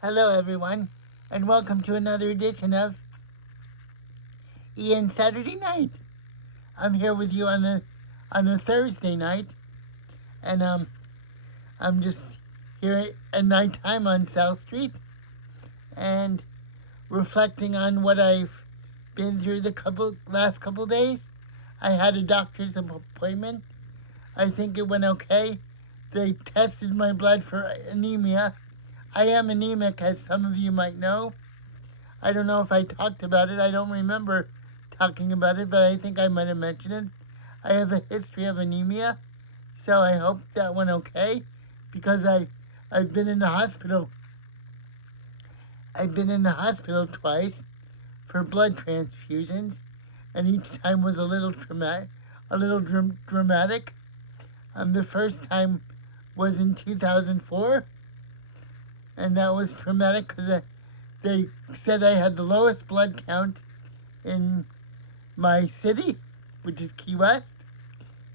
Hello, everyone, and welcome to another edition of Ian Saturday Night. I'm here with you on a Thursday night, and I'm just here at nighttime on South Street, and reflecting on what I've been through the last couple days. I had a doctor's appointment. I think it went okay. They tested my blood for anemia. I am anemic, as some of you might know. I don't know if I talked about it. I don't remember talking about it, but I think I might have mentioned it. I have a history of anemia, so I hope that went okay, because I've been in the hospital. I've been in the hospital twice for blood transfusions, and each time was a little dramatic. The first time was in 2004, and that was traumatic because they said I had the lowest blood count in my city, which is Key West.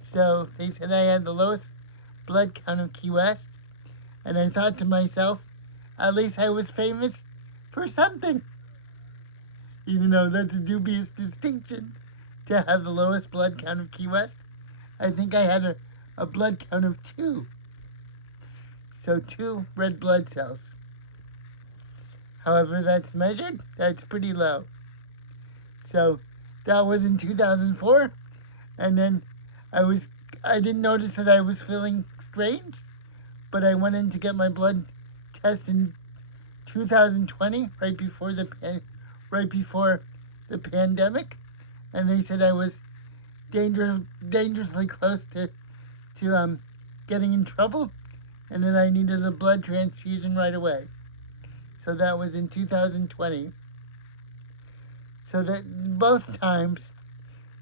So they said I had the lowest blood count of Key West, and I thought to myself, at least I was famous for something. Even though that's a dubious distinction to have the lowest blood count of Key West. I think I had a blood count of 2. So 2 red blood cells. However that's measured, that's pretty low. So that was in 2004. And then I didn't notice that I was feeling strange, but I went in to get my blood test in 2020, right before the pandemic, and they said I was dangerously close to getting in trouble, and then I needed a blood transfusion right away. So that was in 2020. So that both times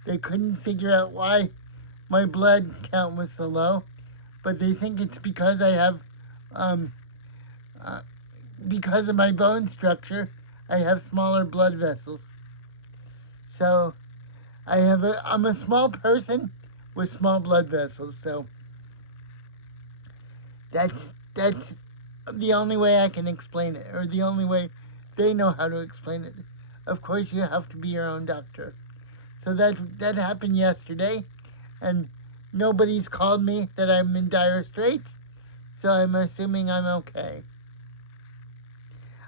they couldn't figure out why my blood count was so low, but they think it's because I have because of my bone structure, I have smaller blood vessels. So I'm a small person with small blood vessels. So that's the only way I can explain it, or the only way they know how to explain it. Of course, you have to be your own doctor. So that happened yesterday, and nobody's called me that I'm in dire straits, so I'm assuming I'm okay.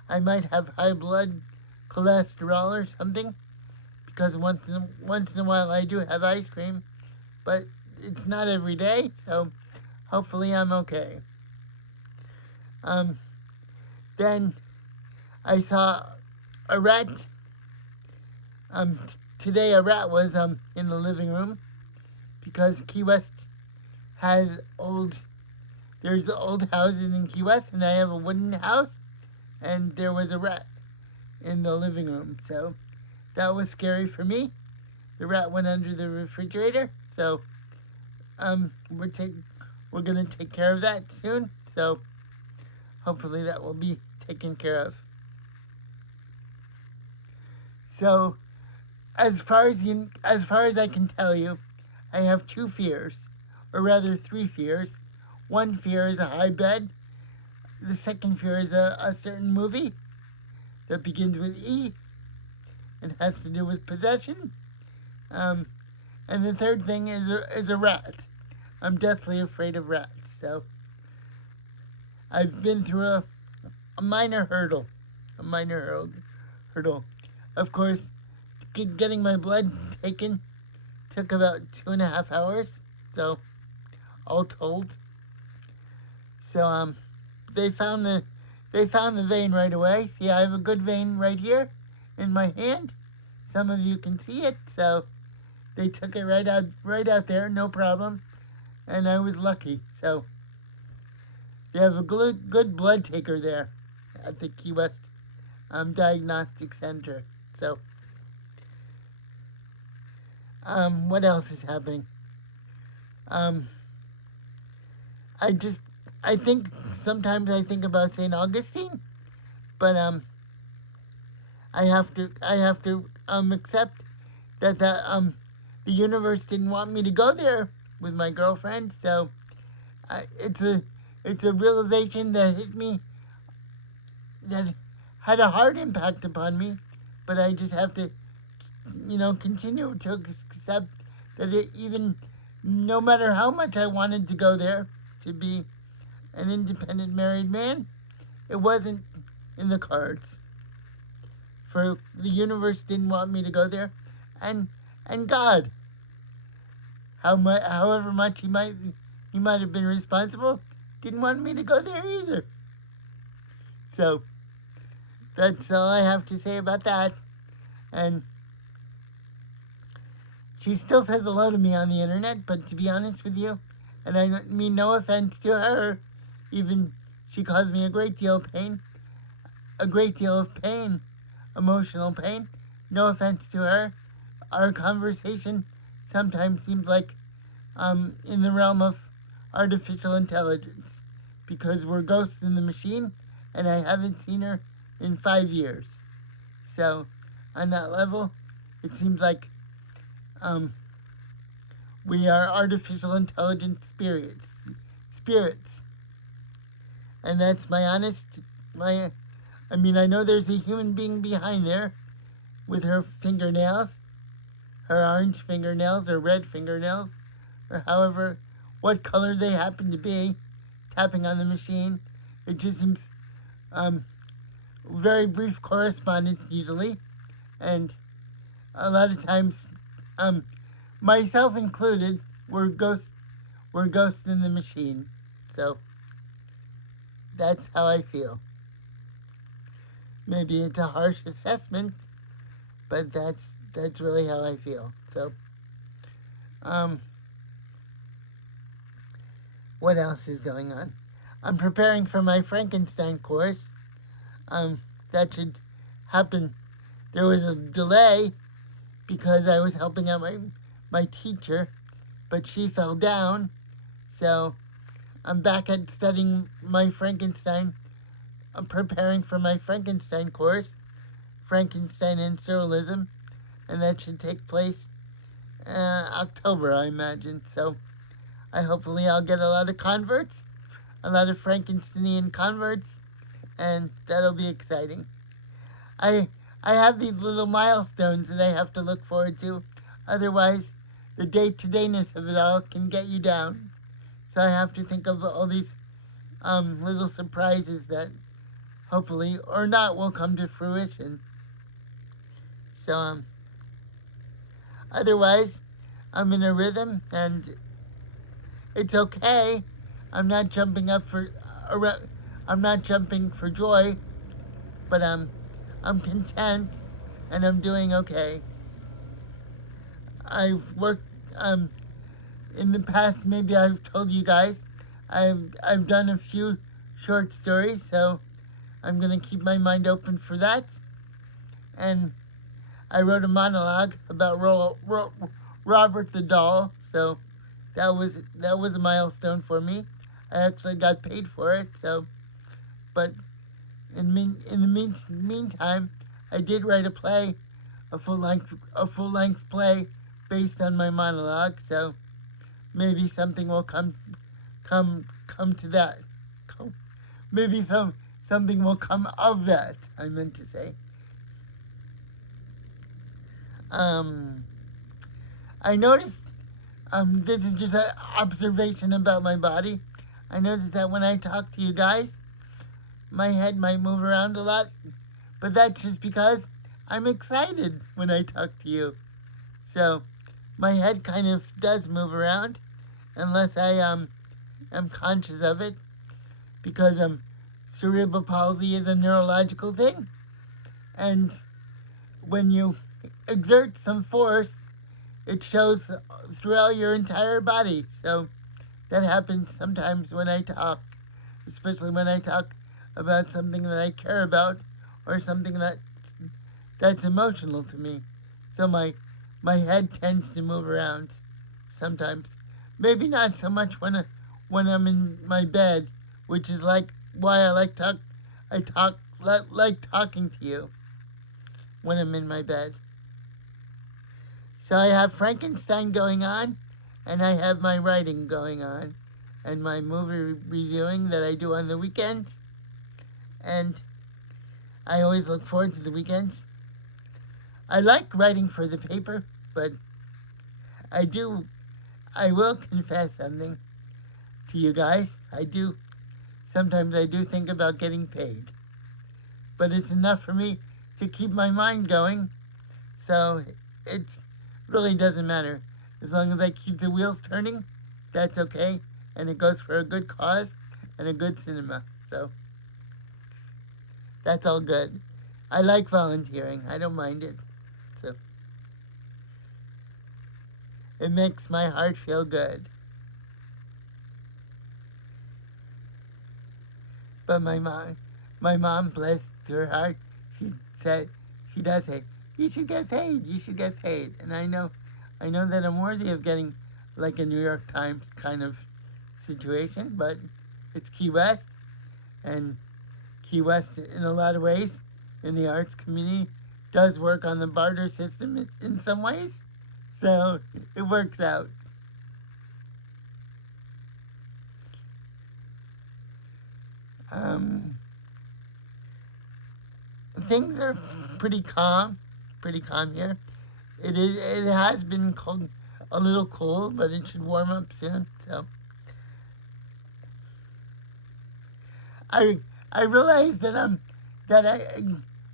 I might have high blood cholesterol or something, because once in a while I do have ice cream, but it's not every day, so hopefully I'm okay. Then I saw a rat. Today a rat was in the living room, because Key West has there's old houses in Key West, and I have a wooden house, and there was a rat in the living room. So that was scary for me. The rat went under the refrigerator, so we're gonna take care of that soon. So hopefully that will be taken care of. So as far as I can tell you, I have 2 fears, or rather 3 fears. One fear is a high bed. The second fear is a certain movie that begins with E and has to do with possession. And the third thing is a rat. I'm deathly afraid of rats. So I've been through a minor hurdle. Of course, getting my blood taken took about 2.5 hours. So all told. So they found the vein right away. See, I have a good vein right here in my hand. Some of you can see it. So they took it right out there, no problem, and I was lucky. So they have a good blood taker there at the Key West Diagnostic Center. So what else is happening? I think sometimes I think about St. Augustine, but I have to accept that the universe didn't want me to go there with my girlfriend. So it's a realization that hit me that had a hard impact upon me, but I just have to, continue to accept that even no matter how much I wanted to go there to be an independent married man, it wasn't in the cards. For the universe didn't want me to go there, and God, however much he might have been responsible, didn't want me to go there either. So that's all I have to say about that. And she still says hello to me on the internet, but to be honest with you, and I mean no offense to her, even she caused me a great deal of pain, emotional pain. No offense to her. Our conversation sometimes seems like in the realm of artificial intelligence, because we're ghosts in the machine, and I haven't seen her in 5 years. So, on that level, it seems like we are artificial intelligent spirits. And that's I know there's a human being behind there with her fingernails, her orange fingernails or red fingernails, or however, what color they happen to be, tapping on the machine. It just seems very brief correspondence usually, and a lot of times, myself included, we're ghosts in the machine. So that's how I feel. Maybe it's a harsh assessment, but that's really how I feel. So, what else is going on? I'm preparing for my Frankenstein course. That should happen. There was a delay because I was helping out my teacher, but she fell down. So I'm back at studying my Frankenstein. I'm preparing for my Frankenstein course, Frankenstein and Surrealism, and that should take place October, I imagine. So hopefully I'll get a lot of converts, a lot of Frankensteinian converts, and that'll be exciting. I have these little milestones that I have to look forward to. Otherwise, the day-to-dayness of it all can get you down. So I have to think of all these little surprises that hopefully or not will come to fruition. So otherwise, I'm in a rhythm and it's okay. I'm not jumping for joy, but I'm content and I'm doing okay. I've worked in the past. Maybe I've told you guys I've done a few short stories, so I'm gonna keep my mind open for that. And I wrote a monologue about Robert the Doll, so that was a milestone for me. I actually got paid for it, so. But in the meantime, I did write a play, a full length play based on my monologue. So maybe something will come to that. Maybe something will come of that. I meant to say. I noticed. This is just an observation about my body. I noticed that when I talk to you guys, my head might move around a lot, but that's just because I'm excited when I talk to you. So my head kind of does move around, unless I am conscious of it, because cerebral palsy is a neurological thing, and when you exert some force, it shows throughout your entire body. So that happens sometimes when I talk, especially when I talk about something that I care about or something that's emotional to me. So my head tends to move around sometimes. Maybe not so much when I'm in my bed, which is like why I like talking to you when I'm in my bed. So I have Frankenstein going on, and I have my writing going on, and my movie reviewing that I do on the weekends, and I always look forward to the weekends. I like writing for the paper, but I will confess something to you guys. Sometimes I do think about getting paid. But it's enough for me to keep my mind going, so it really doesn't matter. As long as I keep the wheels turning, that's okay, and it goes for a good cause and a good cinema, so that's all good. I like volunteering. I don't mind it, so it makes my heart feel good. But my mom, bless her heart, she does say, you should get paid, you should get paid. And I know that I'm worthy of getting like a New York Times kind of situation, but it's Key West, and Key West in a lot of ways in the arts community does work on the barter system in some ways, so it works out. Things are pretty calm here. It has been cold, a little cold, but it should warm up soon. So I realize that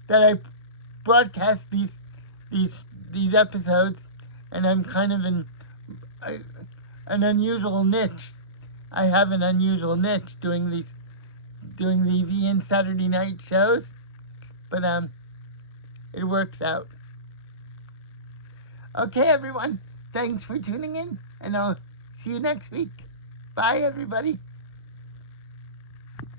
I broadcast these episodes, and I'm kind of in an unusual niche. I have an unusual niche doing these Ian Saturday night shows, but it works out. Okay, everyone, thanks for tuning in, and I'll see you next week. Bye, everybody.